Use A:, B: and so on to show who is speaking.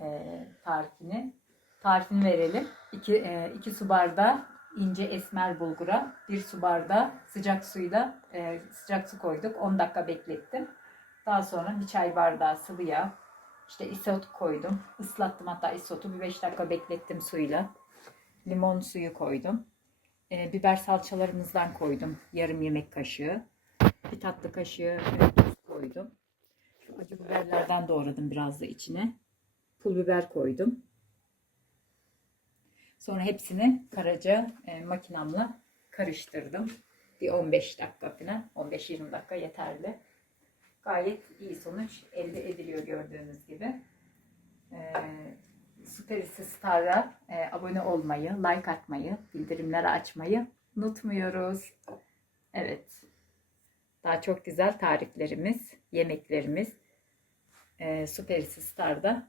A: e, tarifini. Tarifini verelim. 2 e, iki su bardağı ince esmer bulgura, 1 su bardağı sıcak suyla e, sıcak su koyduk. 10 dakika beklettim. Daha sonra bir çay bardağı sıvı yağ, işte isot koydum. Islattım hatta isotu bir 5 dakika beklettim suyla. Limon suyu koydum. E, biber salçalarımızdan koydum. Yarım yemek kaşığı. Bir tatlı kaşığı e, tuz koydum. Acı biberlerden doğradım biraz da içine. Pul biber koydum. Sonra hepsini karaca e, makinamla karıştırdım. Bir 15 dakika falan. 15-20 dakika yeterli. Gayet iyi sonuç elde ediliyor gördüğünüz gibi. E, Süperisi Star'a e, abone olmayı, like atmayı, bildirimleri açmayı unutmuyoruz. Evet. Daha çok güzel tariflerimiz, yemeklerimiz e, Süperisi Star'da